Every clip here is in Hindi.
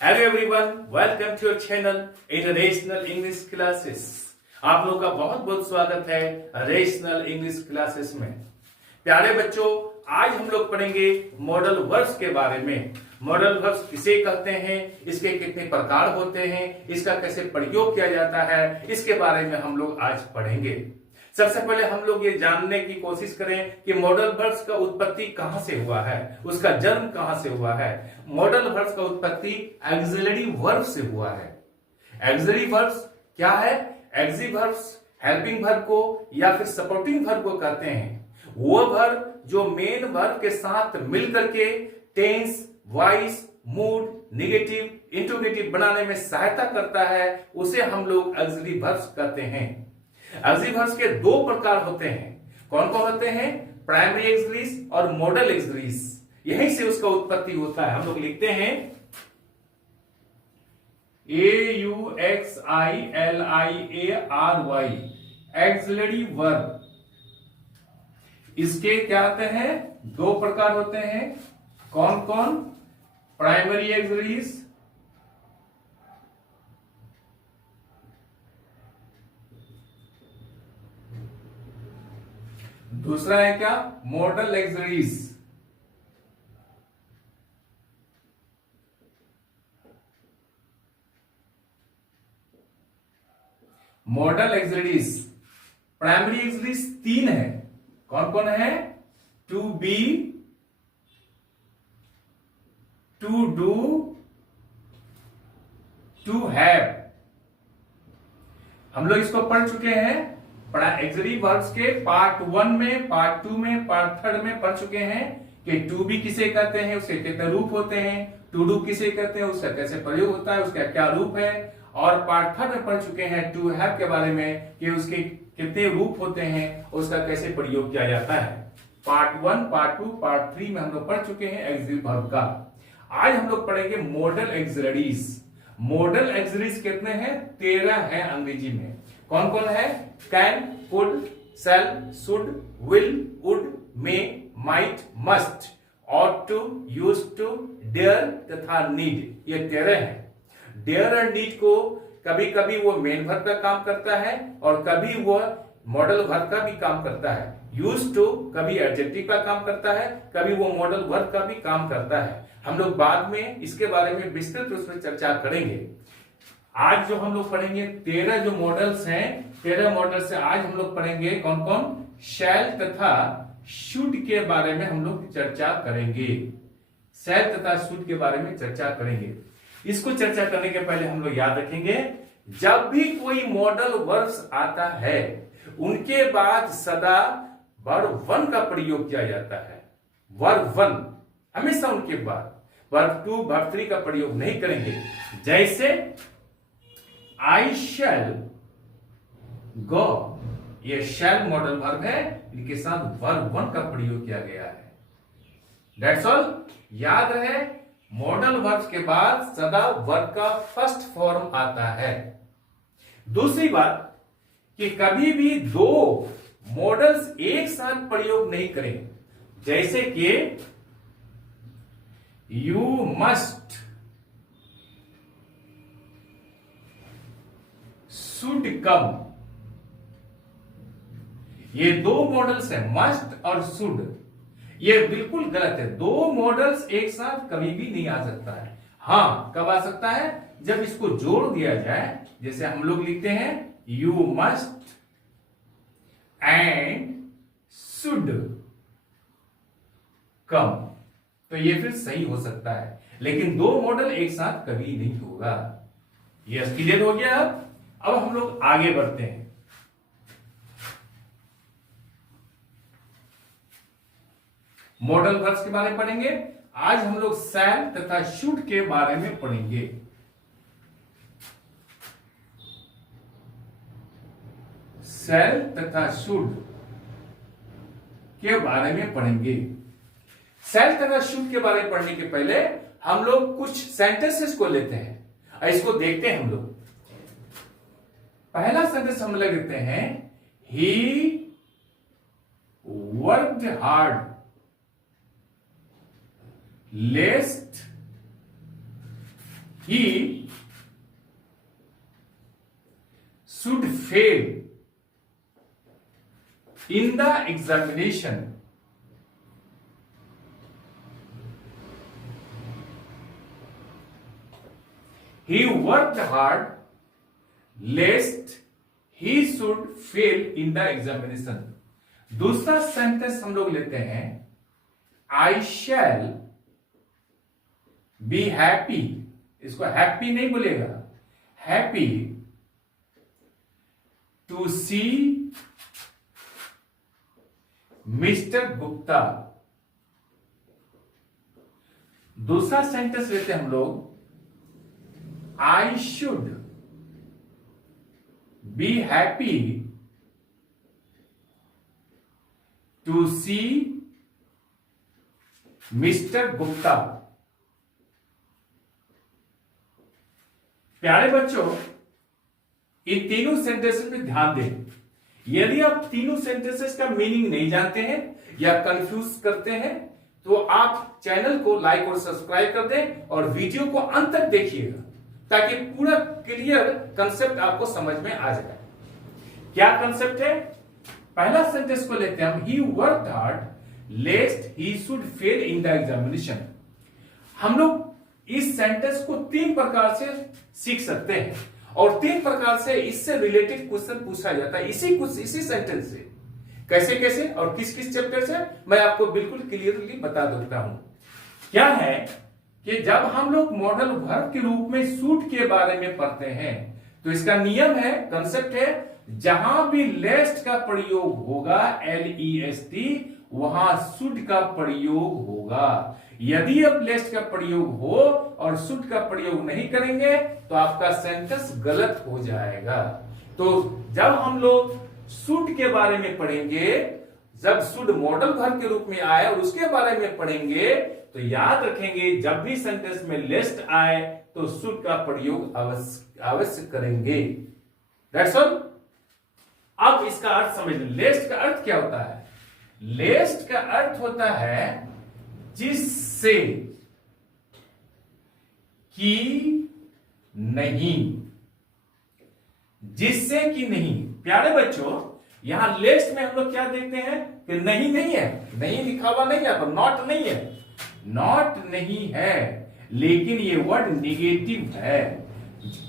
Hello everyone, welcome to your channel international English classes. आप लोगों का बहुत बहुत स्वागत है रेशनल इंग्लिश क्लासेस में। प्यारे बच्चों, आज हम लोग पढ़ेंगे मॉडल वर्ब्स के बारे में। मॉडल वर्ब्स किसे कहते हैं, इसके कितने प्रकार होते हैं, इसका कैसे प्रयोग किया जाता है, इसके बारे में हम लोग आज पढ़ेंगे। सबसे पहले हम लोग ये जानने की कोशिश करें कि मॉडल वर्ब्स का उत्पत्ति कहां से हुआ है, उसका जन्म कहां से हुआ है। मॉडल वर्ब्स का उत्पत्ति ऑक्सिलरी वर्ब से हुआ है। ऑक्सिलरी वर्ब्स क्या है? ऑक्सिलरी वर्ब्स हेल्पिंग वर्ब को या फिर सपोर्टिंग वर्ब को कहते हैं। वो वर्ब जो मेन वर्ब के साथ मिलकर के tense, voice, mood, negative, interrogative बनाने में सहायता करता है, उसे हम लोग ऑक्सिलरी वर्ब्स कहते हैं। ऑक्सिलरी वर्ब्स के दो प्रकार होते हैं। कौन कौन होते हैं? प्राइमरी ऑक्सिलरीज और मॉडल ऑक्सिलरीज। यहीं से उसका उत्पत्ति होता है। हम लोग लिखते हैं AUXILIARY ऑक्सिलरी वर्ब। इसके क्या होते हैं? दो प्रकार होते हैं। कौन कौन? प्राइमरी ऑक्सिलरीज दूसरा है क्या? Modal auxiliaries. Modal auxiliaries primary auxiliaries तीन है। कौन कौन है? To be, to do, to have. हम लोग इसको पढ़ चुके हैं ऑक्सिलरी वर्ब्स के पार्ट 1 में, पार्ट 2 में, पार्ट 3 में पढ़ चुके हैं कि टू बी किसे कहते हैं, उसके कितने रूप होते हैं, टू डू किसे कहते हैं, उसका कैसे प्रयोग होता है, उसका क्या रूप है। और पार्ट 3 में पढ़ चुके हैं टू हैव के बारे में कि उसके कितने रूप होते हैं, उसका कैसे प्रयोग किया जाता है। पार्ट 1, पार्ट 2, पार्ट 3 में हम लोग पढ़ चुके हैं ऑक्सिलरी वर्ब का। आज हम लोग पढ़ेंगे मॉडल ऑक्सिलरीज। मॉडल ऑक्सिलरीज कितने हैं? 13 है अंग्रेजी में। कौन कौन है? Can, could, shall, should, will, would, may, might, must, ought to, used to, dare तथा नीड। ये 13 है। डेयर और नीड को कभी कभी वो मेन वर्ब का काम करता है और कभी वो मॉडल वर्ब का भी काम करता है। यूज्ड टू कभी एडजेक्टिव का काम करता है, कभी वो मॉडल वर्ब का भी काम करता है। हम लोग बाद में इसके बारे में विस्तृत रूप से चर्चा करेंगे। आज जो हम लोग पढ़ेंगे 13 जो मॉडल्स हैं, 13 मॉडल से आज हम लोग पढ़ेंगे कौन कौन? शैल तथा शुड के बारे में हम लोग चर्चा करेंगे। शैल तथा शुड के बारे में चर्चा करेंगे। इसको चर्चा करने के पहले हम लोग याद रखेंगे, जब भी कोई मॉडल वर्ब्स आता है उनके बाद सदा वर्ब 1 का प्रयोग किया जाता है। वर्ब 1 हमेशा उनके बाद। वर्ब 2, वर्ब 3 का प्रयोग नहीं करेंगे। जैसे आई शैल गो, ये शैल मॉडल वर्ब है, इनके साथ वर्ब 1 का प्रयोग किया गया है। That's all. याद रहे, मॉडल वर्ब्स के बाद सदा वर्ब का फर्स्ट फॉर्म आता है। दूसरी बात कि कभी भी दो मॉडल्स एक साथ प्रयोग नहीं करें। जैसे कि यू मस्ट, शुड कम, ये दो मॉडल्स है, मस्ट और शुड। ये बिल्कुल गलत है। दो मॉडल्स एक साथ कभी भी नहीं आ सकता है। हां, कब आ सकता है? जब इसको जोड़ दिया जाए। जैसे हम लोग लिखते हैं you must and should come, तो ये फिर सही हो सकता है। लेकिन दो मॉडल एक साथ कभी नहीं होगा। ये क्लियर हो गया। अब हम लोग आगे बढ़ते हैं। मॉडल वर्ब्स के बारे में पढ़ेंगे। आज हम लोग शैल तथा शुड के बारे में पढ़ेंगे। शैल तथा शुड के बारे में पढ़ेंगे। शैल तथा शुड के बारे में पढ़ने के पहले हम लोग कुछ सेंटेंसेस को लेते हैं और इसको देखते हैं हम लोग। पहला सेंटेंस हम लोग लिखते हैं, he worked hard lest he should fail in the examination. He worked hard lest he should fail in the examination. दूसरा सेंटेंस हम लोग लेते हैं, I shall be happy. इसको हैप्पी नहीं बोलेगा, happy to see mister Gupta. दूसरा सेंटेंस लेते हैं हम लोग, I should be happy to see mister Gupta. प्यारे बच्चों, इन तीनों सेंटेंसेस पे ध्यान दें. यदि आप तीनों सेंटेंसेस का मीनिंग नहीं जानते हैं या कंफ्यूज करते हैं तो आप चैनल को लाइक और सब्सक्राइब कर दें और वीडियो को अंत तक देखिएगा ताकि पूरा क्लियर कंसेप्ट आपको समझ में आ जाए. क्या कंसेप्ट है? पहला सेंटेंस को लेते हैं हम, he worked hard लेस्ट he should fail in the examination. हम लोग इस सेंटेंस को तीन प्रकार से सीख सकते हैं और तीन प्रकार से इससे रिलेटेड क्वेश्चन पूछा जाता है इसी सेंटेंस से. कैसे कैसे और किस किस चैप्टर से मैं आपको बिल्कुल क्लियरली बता देता हूं. क्या है कि जब हम लोग मॉडल वर्ब के रूप में शुड के बारे में पढ़ते हैं तो इसका नियम है, कंसेप्ट है, जहां भी लेस्ट का प्रयोग होगा LEST वहां शुड का प्रयोग होगा. यदि अब लेस्ट का प्रयोग हो और शुड का प्रयोग नहीं करेंगे तो आपका सेंटेंस गलत हो जाएगा. तो जब हम लोग शुड के बारे में पढ़ेंगे, जब शुड मॉडल वर्ब के रूप में आए और उसके बारे में पढ़ेंगे तो याद रखेंगे जब भी सेंटेंस में लेस्ट आए तो शुड का प्रयोग अवश्य करेंगे. That's all. अब इसका अर्थ समझ लो. लेस्ट का अर्थ क्या होता है? लेस्ट का अर्थ होता है जिससे कि नहीं. जिससे कि नहीं. प्यारे बच्चों, यहां लेस्ट में हम लोग क्या देखते हैं कि नहीं नहीं है, नहीं लिखा हुआ नहीं है, तो नॉट नहीं है, नॉट नहीं है, लेकिन ये वर्ड निगेटिव है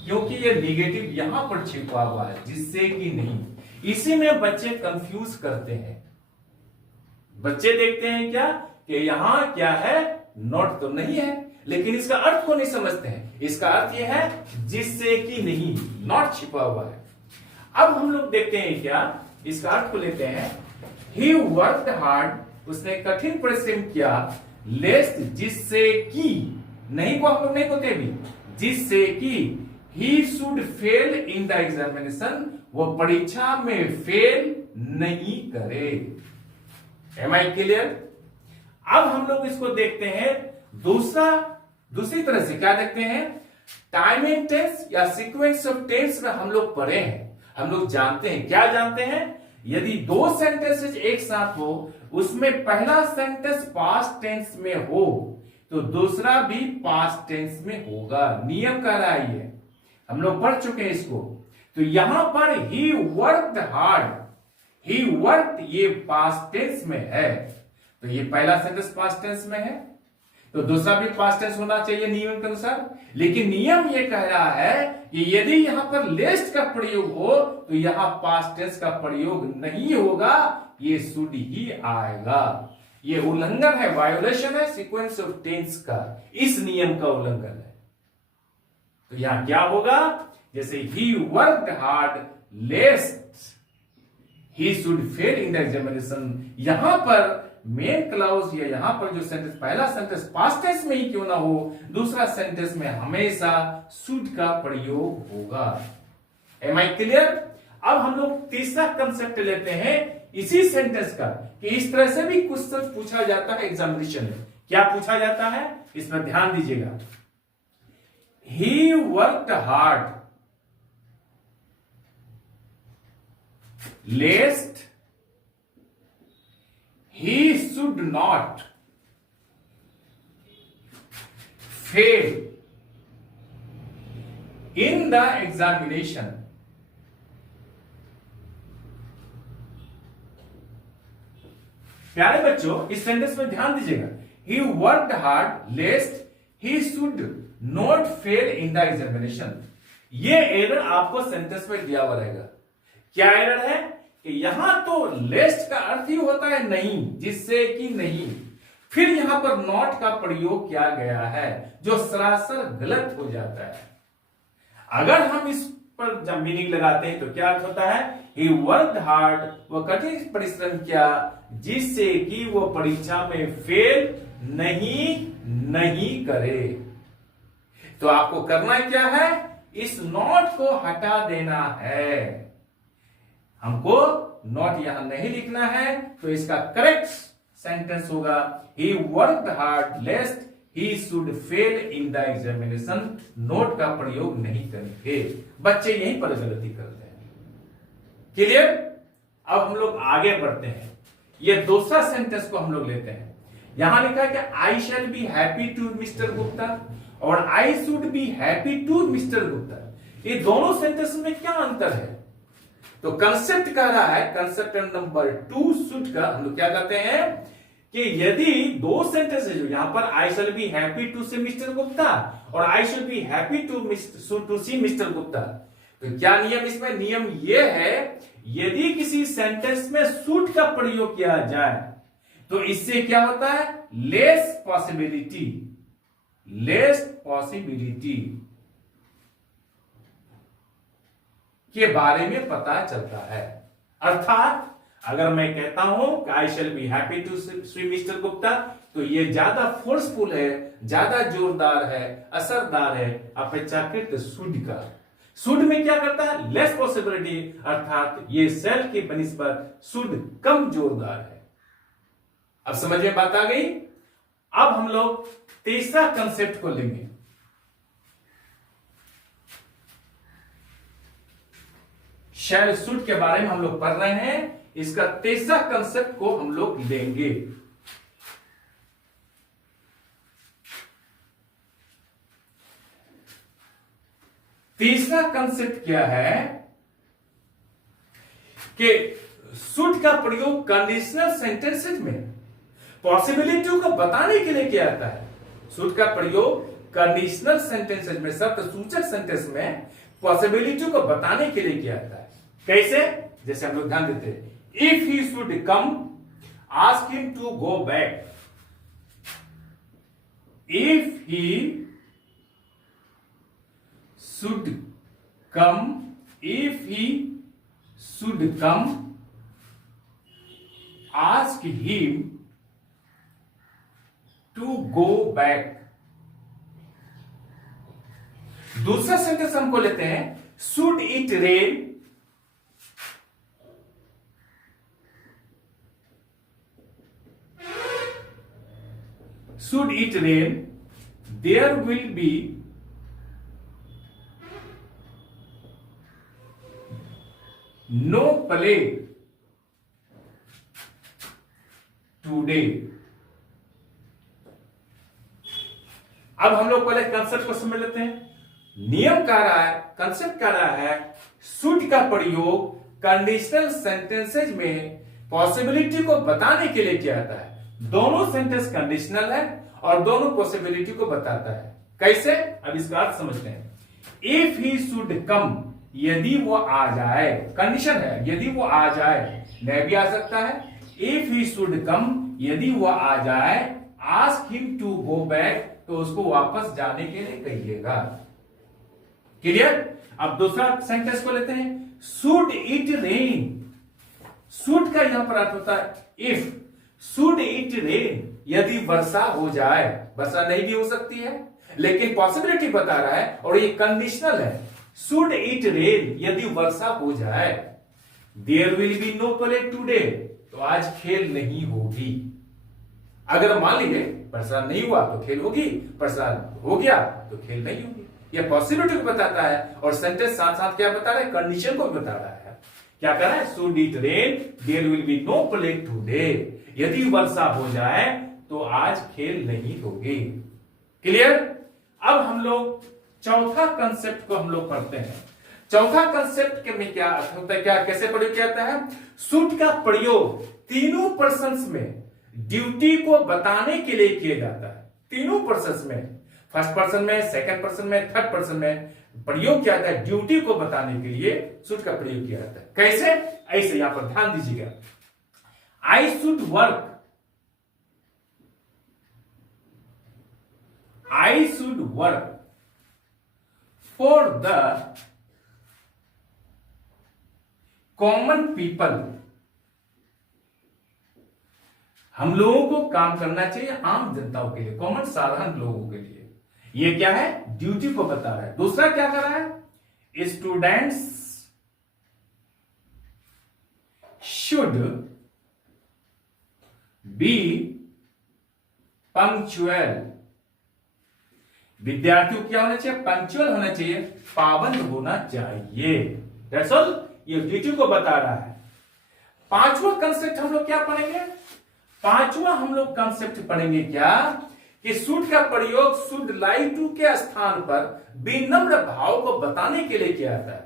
क्योंकि ये निगेटिव यहां पर छिपा हुआ है, जिससे कि नहीं. इसी में बच्चे कंफ्यूज करते हैं. बच्चे देखते हैं क्या कि यहां क्या है, नॉट तो नहीं है, लेकिन इसका अर्थ को नहीं समझते हैं. इसका अर्थ यह है जिससे कि नहीं, नॉट छिपा हुआ है. अब हम लोग देखते हैं क्या, इसका अर्थ को लेते हैं. ही वर्कड हार्ड, उसने कठिन परिश्रम किया, लेस्ट जिससे कि, नहीं को हम लोग नहीं बोलते भी, जिससे कि he should fail in the examination, वो परीक्षा में फेल नहीं करे. Am I clear? अब हम लोग इसको देखते हैं दूसरी तरह से. क्या देखते हैं? टाइम एंड टेंस या सीक्वेंस ऑफ टेंस में हम लोग पढ़े हैं, हम लोग जानते हैं. क्या जानते हैं? यदि दो सेंटेंसेस एक साथ हो, उसमें पहला सेंटेंस पास्ट टेंस में हो तो दूसरा भी पास्ट टेंस में होगा. नियम कह रहा है ये, हम लोग पढ़ चुके हैं इसको. तो यहां पर he worked hard, he worked ये पास्ट टेंस में है, तो ये पहला सेंटेंस पास्ट टेंस में है तो दूसरा भी पास्ट टेंस होना चाहिए नियम के अनुसार. लेकिन नियम ये कह रहा है कि यदि यहां पर लेस्ट का प्रयोग हो तो यहां पास्ट टेंस का प्रयोग नहीं होगा, ये शुड ही आएगा. ये उल्लंघन है, वायोलेशन है सीक्वेंस ऑफ टेंस का, इस नियम का उल्लंघन है. तो यहां क्या होगा? जैसे he worked hard लेस्ट he should fail in the examination, यहां पर मेन क्लाउज या यहां पर जो सेंटेंस, पहला सेंटेंस पास्ट टेंस में ही क्यों ना हो, दूसरा सेंटेंस में हमेशा शुड का प्रयोग होगा. Am I clear? अब हम लोग तीसरा कंसेप्ट लेते हैं इसी सेंटेंस का कि इस तरह से भी क्वेश्चन पूछा जाता है एग्जामिनेशन में. क्या पूछा जाता है, इस पर ध्यान दीजिएगा. He worked hard लेस्ट he should not fail in the examination. प्यारे बच्चों, इस सेंटेंस में ध्यान दीजिएगा। He worked hard लेस्ट he should not fail in the examination. ये एरर आपको सेंटेंस में दिया हुआ रहेगा। क्या एरर है कि यहां तो लेस्ट का अर्थ ही होता है नहीं, जिससे कि नहीं, फिर यहां पर नॉट का प्रयोग किया गया है जो सरासर गलत हो जाता है। अगर हम इस पर जब मीनिंग लगाते हैं तो क्या अर्थ होता है, ही वर्कड हार्ड, वो कठिन परिश्रम किया जिससे कि वो परीक्षा में फेल नहीं करे। तो आपको करना क्या है, इस नॉट को हटा देना है। हमको नॉट यहां नहीं लिखना है, तो इसका करेक्ट सेंटेंस होगा he worked hard लेस्ट he should fail in the examination. Note का प्रयोग नहीं करेंगे। बच्चे यहीं पर गलती करते हैं। क्लियर? अब हम लोग आगे बढ़ते हैं। ये दूसरा सेंटेंस को हम लोग लेते हैं। यहां लिखा है कि I shall be happy to mister Gupta और I should be happy to mister Gupta. ये दोनों सेंटेंस में क्या अंतर है? तो कंसेप्ट कह रहा है, कंसेप्ट नंबर 2 शुड का हम लोग क्या कहते हैं कि यदि दो सेंटेंस है, जो यहां पर I shall be happy to see mister Gupta और I should be happy to see mister Gupta, तो क्या नियम इसमें? नियम यह है, यदि किसी सेंटेंस में शुड का प्रयोग किया जाए तो इससे क्या होता है, लेस पॉसिबिलिटी के बारे में पता चलता है। अर्थात अगर मैं कहता हूं कि I shall be happy to see mister Gupta, तो ये ज्यादा फोर्सफुल है, ज्यादा जोरदार है, असरदार है अपेक्षाकृत शुड का। शुड में क्या करता है, लेस पॉसिबिलिटी, अर्थात ये शैल की बनिस्बत शुड कम जोरदार है। अब समझ में बात आ गई। अब हम लोग तीसरा कंसेप्ट को लेंगे। शैल शुड के बारे में हम लोग पढ़ रहे हैं। इसका तीसरा कंसेप्ट को हम लोग लेंगे। तीसरा कंसेप्ट क्या है कि शुड का प्रयोग कंडीशनल सेंटेंसेस में पॉसिबिलिटी को बताने के लिए किया जाता है। शुड का प्रयोग कंडीशनल सेंटेंसेस में, शर्त सूचक सेंटेंस में पॉसिबिलिटी को बताने के लिए किया जाता है। कैसे? जैसे हम लोग ध्यान देते हैं, if he should come ask him to go back. If he should come, if he should come, ask him to go back। दूसरा सेंटेंस हमको लेते हैं, should it rain, should it rain, there will be no play today। अब हम लोग पहले कंसेप्ट को समझ लेते हैं। नियम कह रहा है, कंसेप्ट कह रहा है, शुड का प्रयोग कंडीशनल सेंटेंसेज में पॉसिबिलिटी को बताने के लिए किया जाता है। दोनों सेंटेंस कंडीशनल है और दोनों पॉसिबिलिटी को बताता है। कैसे? अब इसका अर्थ समझते हैं। इफ ही शुड कम, यदि वो आ जाए, कंडीशन है, यदि वो आ जाए, नहीं भी आ सकता है। इफ ही शुड कम, यदि वो आ जाए, ask him to go back, तो उसको वापस जाने के लिए कहिएगा। क्लियर? अब दूसरा सेंटेंस को लेते हैं, शुड इट रेन। शुड का यहां पर अर्थ होता है इफ। शुड इट रेन, यदि वर्षा हो जाए। वर्षा नहीं भी हो सकती है, लेकिन पॉसिबिलिटी बता रहा है और ये कंडीशनल है। शुड इट रेन, यदि वर्षा हो जाए। There will be no play today, तो आज खेल नहीं होगी। अगर मान लीजिए वर्षा नहीं हुआ तो खेल होगी, वर्षा हो गया तो खेल नहीं होगी। यह पॉसिबिलिटी को बताता है और सेंटेंस साथ साथ क्या बता रहा है, कंडीशन को भी बता रहा है। क्या कर रहा है, should it rain, there will be no play today, यदि वर्षा हो जाए तो आज खेल नहीं होगी। क्लियर? अब हम लोग चौथा कंसेप्ट को हम लोग पढ़ते हैं। चौथा कंसेप्ट के में क्या अर्थ होता है, क्या कैसे प्रयोग किया जाता है? शुड का प्रयोग तीनों पर्सन्स में ड्यूटी को बताने के लिए किया जाता है। तीनों पर्सन्स में, फर्स्ट पर्सन में, सेकंड पर्सन में, थर्ड पर्सन में प्रयोग किया जाता है। ड्यूटी को बताने के लिए शुड का प्रयोग किया जाता है। कैसे? ऐसे यहां पर ध्यान दीजिएगा। I should work, I should work for the common people. हम लोगों को काम करना चाहिए आम जनताओं के लिए, कॉमन साधारण लोगों के लिए। ये क्या है? ड्यूटी को बता रहा है। दूसरा क्या कर रहा है? Students should be punctual. विद्यार्थियों क्या होना चाहिए? पंक्चुअल होना चाहिए, पाबंद होना चाहिए। That's all. ये ड्यूटी को बता रहा है। पांचवा कंसेप्ट हम लोग क्या पढ़ेंगे? पांचवा हम लोग कंसेप्ट पढ़ेंगे क्या कि शुड का प्रयोग शुड लाइक टू के स्थान पर विनम्र भाव को बताने के लिए किया जाता है।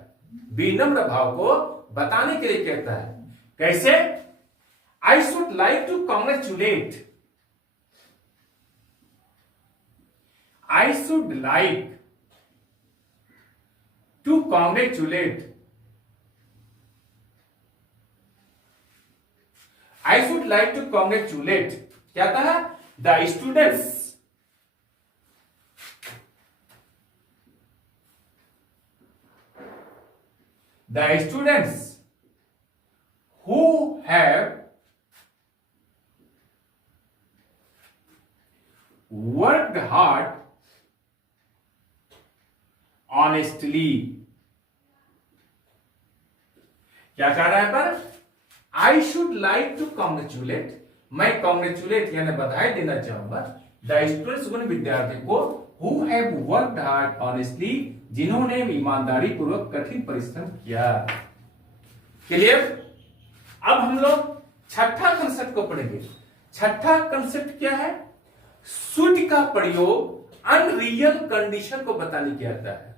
विनम्र भाव को बताने के लिए कहता है। कैसे? I should like to congratulate, I should like to congratulate, I should like to congratulate क्या था? The students who have worked hard honestly। क्या कह रहा है पर? I should like to congratulate, मैं कॉन्ग्रेचुलेट यानी बधाई देना चाहूंगा द स्टूडेंट्स, उन विद्यार्थी को who have worked hard honestly, जिन्होंने ईमानदारी पूर्वक कठिन परिश्रम किया। क्लियर? अब हम लोग छठा कंसेप्ट को पढ़ेंगे। छठा कंसेप्ट क्या है? शुड का प्रयोग अनरियल कंडीशन को बताने किया जाता है।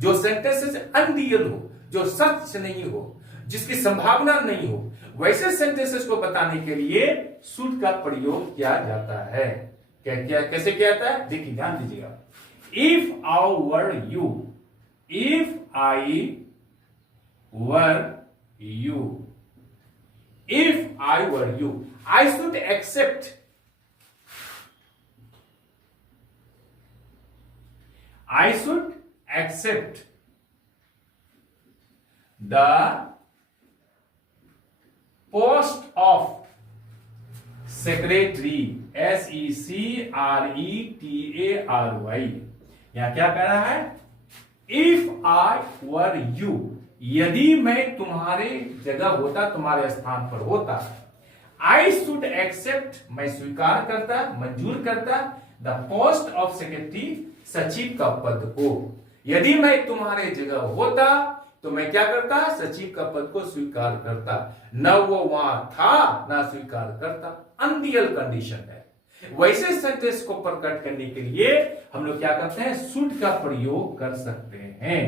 जो सेंटेंसेस अनरियल हो, जो सच नहीं हो, जिसकी संभावना नहीं हो, वैसे सेंटेंसेस को बताने के लिए शुड का प्रयोग किया जाता है। कैसे किया जाता है? देखिए, ध्यान दीजिएगा। If I were you, if I were you, if I were you, I should accept, I should accept the post of secretary, SECRETARY। यहां क्या कह रहा है? If I were you, यदि मैं तुम्हारे जगह होता, तुम्हारे स्थान पर होता, I should accept, मैं स्वीकार करता, मंजूर करता, the post of secretary, सचिव का पद को। यदि मैं तुम्हारे जगह होता तो मैं क्या करता? सचिव का पद को स्वीकार करता। न वो वहां था, ना स्वीकार करता। अनरियल कंडीशन है। वैसे सेंटेंस को प्रकट करने के लिए हम लोग क्या करते हैं? शुड का प्रयोग कर सकते हैं।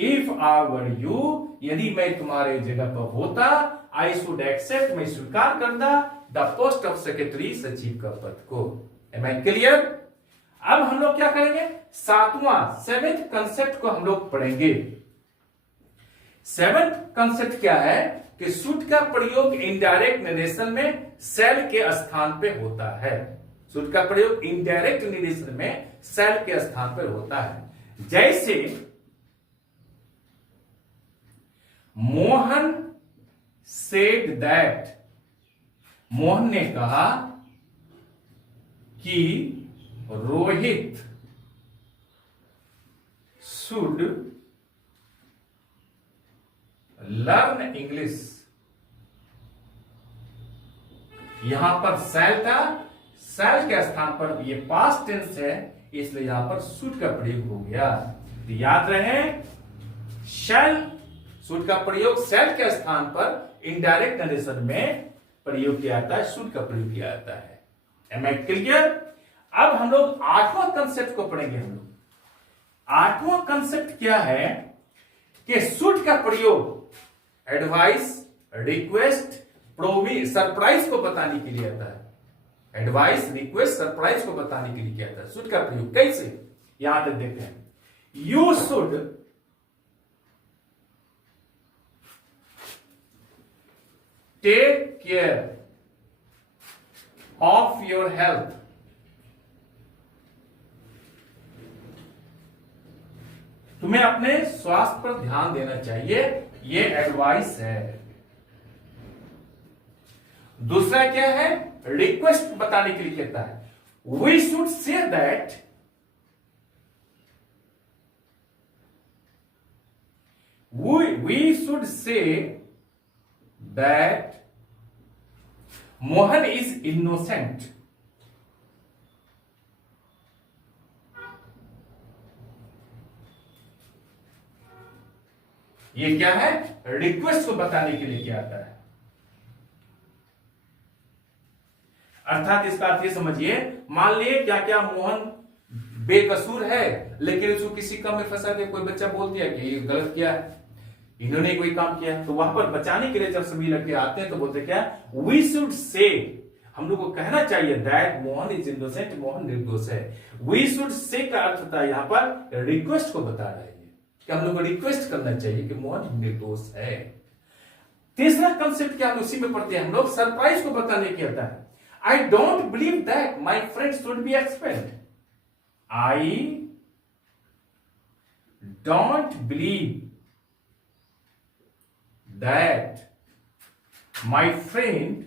इफ आई वर यू, यदि मैं तुम्हारे जगह पर होता, आई शुड एक्सेप्ट, मैं स्वीकार करता, द पोस्ट ऑफ सेक्रेटरी, सचिव का पद को। Am I clear? अब हम लोग क्या करेंगे? सातवां, सेवेंथ कंसेप्ट को हम लोग पढ़ेंगे। सेवेंथ कंसेप्ट क्या है कि शुड का प्रयोग इनडायरेक्ट नरेशन में सेल के स्थान पे होता है। शुड का प्रयोग इनडायरेक्ट नरेशन में सेल के स्थान पर होता है। जैसे मोहन सेड दैट, मोहन ने कहा कि रोहित शुड लर्न इंग्लिश। यहां पर शैल था, शैल के स्थान पर ये पास्ट टेंस है, इसलिए यहां पर शुड का प्रयोग हो गया। तो याद रहे, शैल, शुड का प्रयोग शैल के स्थान पर इनडायरेक्ट नरेशन में प्रयोग किया जाता है, शुड का प्रयोग किया जाता है। Am I clear? अब हम लोग आठवां कंसेप्ट को पढ़ेंगे। हम लोग आठवां कंसेप्ट क्या है कि शुड का प्रयोग एडवाइस, रिक्वेस्ट, प्रोमिस, सरप्राइज को बताने के लिए आता है। एडवाइस, रिक्वेस्ट, सरप्राइज को बताने के लिए किया जाता है शुड का प्रयोग। कैसे, यहां तक देखते हैं। You should take care of your health. तुम्हें अपने स्वास्थ्य पर ध्यान देना चाहिए, ये एडवाइस है। दूसरा क्या है, रिक्वेस्ट बताने के लिए कहता है we should say that, we should say that Mohan is innocent. ये क्या है, रिक्वेस्ट को बताने के लिए क्या आता है। अर्थात इसका अर्थ ये समझिए, मान लिए क्या क्या मोहन बेकसूर है, लेकिन उसको किसी काम में फंसा के कोई बच्चा बोल दिया कि ये गलत किया है, इन्होंने कोई काम किया, तो वहां पर बचाने के लिए जब सभी लड़के आते हैं तो बोलते क्या, वी शुड से, हम लोग को कहना चाहिए that Mohan is innocent, Mohan निर्दोष है। वी शुड से का अर्थ होता है यहां पर रिक्वेस्ट को बता रहा है कि हम लोग को रिक्वेस्ट करना चाहिए कि मोहन निर्दोष है। तीसरा कंसेप्ट क्या उसी में पढ़ते हैं हम लोग, सरप्राइज को बताने की आता है। I don't believe that my friend should be expelled. I don't believe that my friend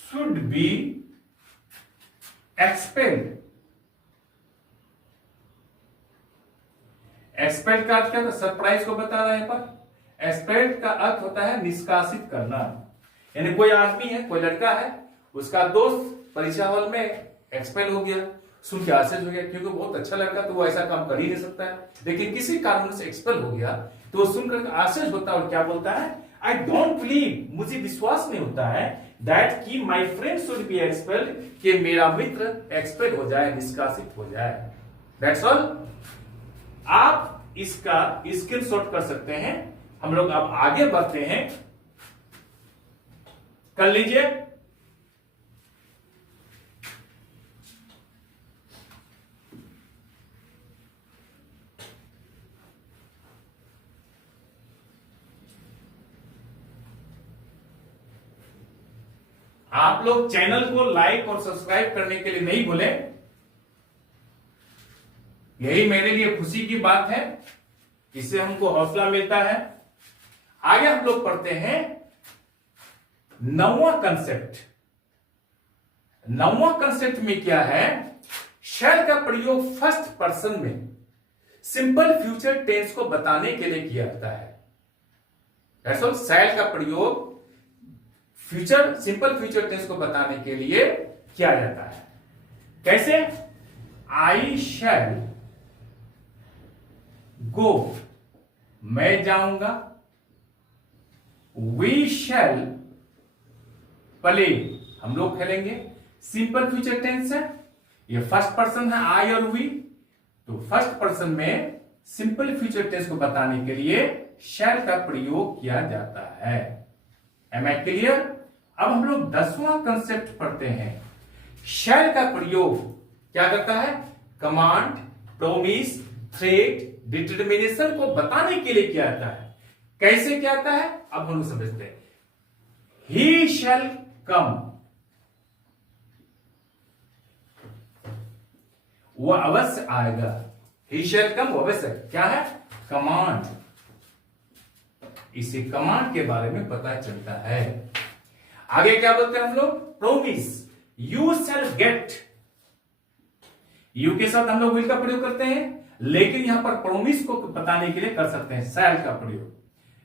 should be expelled. Expelled का अर्थ क्या था, सरप्राइज को बता रहा है पर। एक्सपेल्ड का अर्थ होता है निष्कासित करना। यानी कोई आदमी है, कोई लड़का है, उसका दोस्त परीक्षा हॉल में एक्सपेल हो गया, सुन के आश्चर्य हो गया, क्योंकि बहुत अच्छा लड़का तो वो ऐसा काम कर ही नहीं सकता है, लेकिन किसी कारण से एक्सपेल हो गया, तो वो सुनकर आश्चर्य होता है और क्या बोलता है, आई डोंट बिलीव, मुझे विश्वास नहीं होता है, दैट की my friend should be expelled, कि मेरा मित्र एक्सपेल हो जाए, निष्कासित हो जाए। That's all. आप इसका स्क्रीनशॉट कर सकते हैं। हम लोग अब आगे बढ़ते हैं, कर लीजिए। आप लोग चैनल को लाइक और सब्सक्राइब करने के लिए नहीं भूलें, यही मेरे लिए खुशी की बात है, इससे हमको हौसला मिलता है। आगे हम लोग पढ़ते हैं नौवां कंसेप्ट। नौवां कंसेप्ट में क्या है, शैल का प्रयोग फर्स्ट पर्सन में सिंपल फ्यूचर टेंस को बताने के लिए किया जाता है। शैल का प्रयोग सिंपल फ्यूचर टेंस को बताने के लिए किया जाता है। कैसे, आई शैल गो, मैं जाऊंगा, वी शैल प्ले, हम लोग खेलेंगे। सिंपल फ्यूचर टेंस है, ये फर्स्ट पर्सन है आई और वी, तो फर्स्ट पर्सन में सिंपल फ्यूचर टेंस को बताने के लिए शैल का प्रयोग किया जाता है। Am I clear? अब हम लोग 10वां कंसेप्ट पढ़ते हैं। शैल का प्रयोग क्या करता है, कमांड, प्रोमिस, थ्रेट, डिटरमिनेशन को बताने के लिए किया जाता है। कैसे क्या आता है, अब हम लोग समझते हैं। ही शैल कम, वो अवश्य आएगा। ही शैल कम, वो अवश्य क्या है, कमांड। इसे कमांड के बारे में पता चलता है। आगे क्या बोलते हैं हम लोग, promise, you shall gate. You के साथ हम लोग विल का प्रयोग करते हैं, लेकिन यहां पर प्रोमिस को बताने के लिए कर सकते हैं शैल का प्रयोग।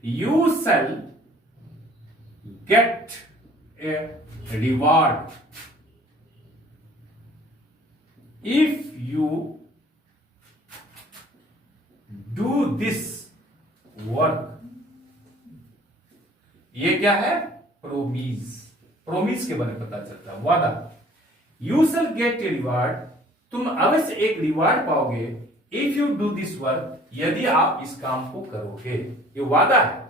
You shall gate a reward if you do this work. ये क्या है, प्रोमिस। प्रोमिस के बारे में पता चलता है, वादा। You shall gate a reward, तुम अवश्य एक रिवार्ड पाओगे, if you do this work, यदि आप इस काम को करोगे। ये वादा है।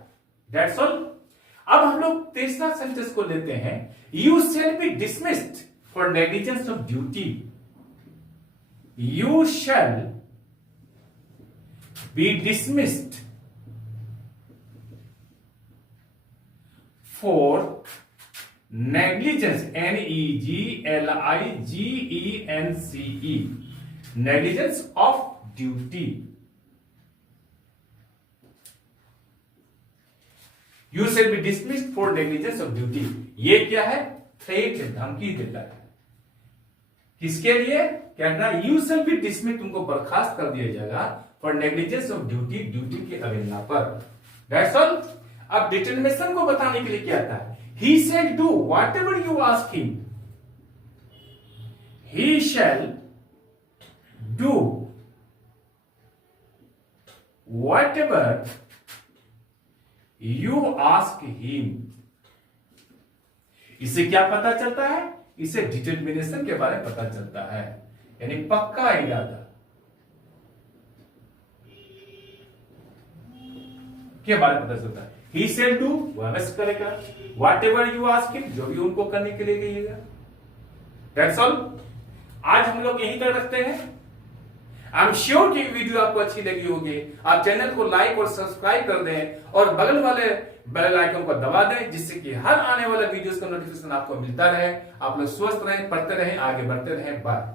That's all. अब हम लोग तीसरा सेंटेंस को लेते हैं, you shall be dismissed for negligence of duty. You shall be dismissed for negligence, negligence, negligence of duty. You shall be dismissed for negligence of duty. ये क्या है? थ्रेट, धमकी देता है। किसके लिए? कहना you shall be dismissed, तुमको बर्खास्त कर दिया जाएगा for negligence of duty, duty की अवहेलना पर। That's all। अब डिटर्मिनेशन को बताने के लिए क्या आता है? He shall do whatever you ask him. He shall do whatever you ask him. इससे क्या पता चलता है? इससे डिटर्मिनेशन के बारे में पता चलता है, यानी पक्का इरादा के बारे में पता चलता है। He shall do, वह अवश्य करेगा, whatever you ask him, जो भी उनको करने के लिए कहिएगा। That's all। आज हम लोग यहीं तक रखते हैं। आई एम श्योर कि वीडियो आपको अच्छी लगी होगी। आप चैनल को लाइक और सब्सक्राइब कर दें और बगल वाले बेल आइकन को दबा दें, जिससे कि हर आने वाले वीडियोस का नोटिफिकेशन आपको मिलता रहे। आप लोग स्वस्थ रहें, पढ़ते रहें, आगे बढ़ते रहें। बाय।